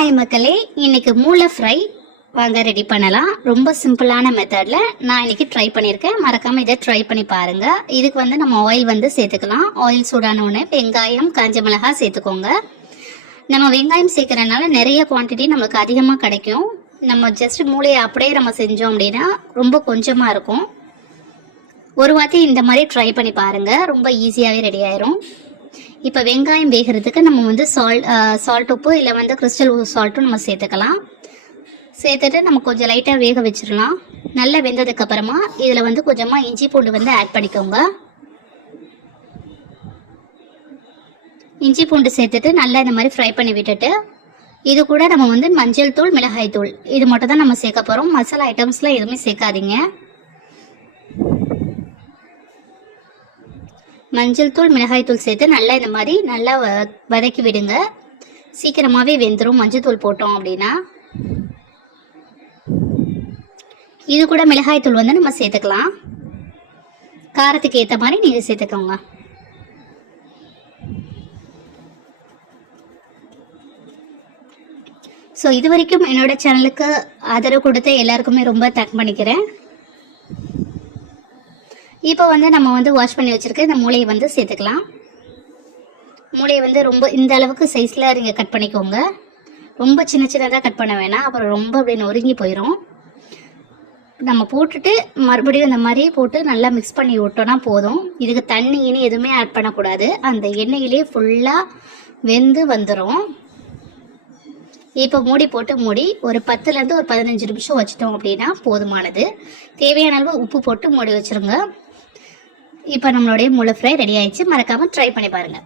Hi மக்களே, இன்னைக்கு மூளை ஃப்ரை வாங்க ரெடி பண்ணலாம். ரொம்ப சிம்பிளான மெத்தடில் நான் இன்னைக்கு ட்ரை பண்ணியிருக்கேன். மறக்காமல் இதை ட்ரை பண்ணி பாருங்கள். இதுக்கு வந்து நம்ம ஆயில் சேர்த்துக்கலாம். ஆயில் சூடான உடனே வெங்காயம், காஞ்ச மிளகாய் சேர்த்துக்கோங்க. நம்ம வெங்காயம் சேர்க்கறதுனால நிறைய குவான்டிட்டி நம்மளுக்கு அதிகமாக கிடைக்கும். நம்ம ஜஸ்ட் மூளையை அப்படியே நம்ம செஞ்சோம் அப்படின்னா ரொம்ப கொஞ்சமாக இருக்கும். ஒரு வாட்டி இந்த மாதிரி ட்ரை பண்ணி பாருங்கள், ரொம்ப ஈஸியாகவே ரெடி ஆயிரும். இப்போ வெங்காயம் வேகிறதுக்கு நம்ம வந்து சால்ட் உப்பு இல்லை வந்து கிறிஸ்டல் சால்ட்டும் நம்ம சேர்த்துக்கலாம். சேர்த்துட்டு நம்ம கொஞ்சம் லைட்டாக வேக வச்சிடலாம். நல்லா வெந்ததுக்கப்புறமா இதில் வந்து கொஞ்சமாக இஞ்சி பூண்டு வந்து ஆட் பண்ணிக்கோங்க. இஞ்சி பூண்டு சேர்த்துட்டு நல்லா இந்த மாதிரி ஃப்ரை பண்ணி விட்டுட்டு இது கூட நம்ம வந்து மஞ்சள் தூள், மிளகாய் தூள் இது மட்டும் தான் நம்ம சேர்க்க போகிறோம். மசாலா ஐட்டம்ஸ்லாம் எதுவுமே சேர்க்காதீங்க. மஞ்சள் தூள், மிளகாய் தூள் சேர்த்து நல்லா இந்த மாதிரி நல்லா வதக்கி விடுங்க. சீக்கிரமாகவே வெந்துடும் மஞ்சள் தூள் போட்டோம் அப்படின்னா. இது கூட மிளகாய் தூள் வந்து நம்ம சேர்த்துக்கலாம். காரத்துக்கு ஏற்ற மாதிரி நீங்கள் சேர்த்துக்கோங்க. ஸோ இது வரைக்கும் என்னோட சேனலுக்கு ஆதரவு கொடுத்த எல்லாருக்குமே ரொம்ப தேங்க் பண்ணிக்கிறேன். இப்போ வந்து நம்ம வந்து வாஷ் பண்ணி வச்சுருக்க இந்த மூளையை வந்து சேர்த்துக்கலாம். மூளையை வந்து ரொம்ப இந்த அளவுக்கு சைஸில் நீங்கள் கட் பண்ணிக்கோங்க. ரொம்ப சின்ன சின்னதாக கட் பண்ண வேணாம், அப்புறம் ரொம்ப அப்படி நொறுங்கி போயிடும். நம்ம போட்டுட்டு மறுபடியும் இந்த மாதிரி போட்டு நல்லா மிக்ஸ் பண்ணி விட்டோன்னா போதும். இதுக்கு தண்ணி இனி எதுவுமே ஆட் பண்ணக்கூடாது. அந்த எண்ணெயிலே ஃபுல்லாக வெந்து வந்துடும். இப்போ மூடி போட்டு ஒரு 10லேருந்து ஒரு 15 நிமிஷம் வச்சிட்டோம் அப்படின்னா போதுமானது. தேவையான அளவு உப்பு போட்டு மூடி வச்சுருங்க. இப்போ நம்மளுடைய மூளை ஃப்ரை ரெடி ஆயிடுச்சு. மறக்காமல் ட்ரை பண்ணி பாருங்கள்.